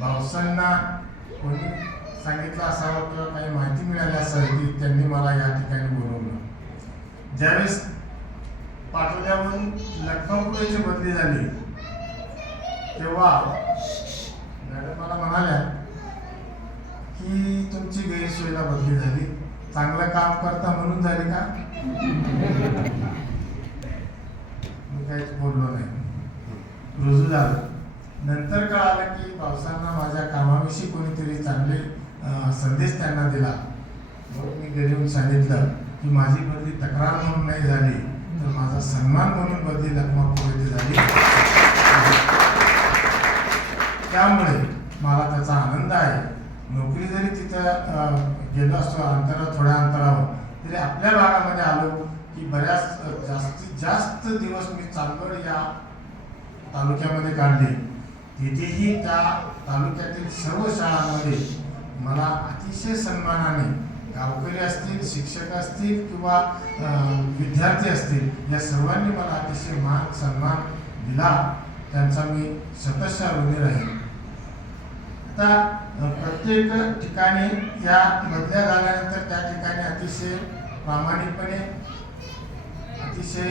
भावसांना कोणी सांगितलं असावं किंवा काही माहिती मिळाली असावी की त्यांनी मला या ठिकाणी बोलवलं. ज्यावेळेस पाटोद्याहून लखनौची बदली झाली तेव्हा मॅडम मला म्हणाल्या की तुमची गैरसोयीला बदली झाली, चांगलं काम करता म्हणून झाली का? मी काहीच बोललो नाही, रुजू झालं. नंतर कळालं की भावसांना माझ्या कामाविषयी कोणीतरी चांगले संदेश त्यांना दिला. मग मी घरी येऊन सांगितलं की माझी बदली तक्रार म्हणून नाही झाली, तर माझा सन्मान म्हणून बदली लखमापूर येथे झाली. त्यामुळे मला त्याचा आनंद आहे. नोकरी जरी तिथं गेलो असतो थोड्या अंतरावर, तरी आपल्या भागामध्ये आलो की बऱ्याच जास्तीत जास्त दिवस मी चांदवड या तालुक्यामध्ये काढले. तिथेही त्या तालुक्यातील सर्व शाळांमध्ये मला अतिशय सन्मानाने गावकरी असतील, शिक्षक असतील किंवा विद्यार्थी असतील, या सर्वांनी मला अतिशय मान सन्मान दिला. त्यांचा मी शतशः ऋणी राहील. आता प्रत्येक ठिकाणी या बदल्या झाल्यानंतर त्या ठिकाणी अतिशय प्रामाणिकपणे, अतिशय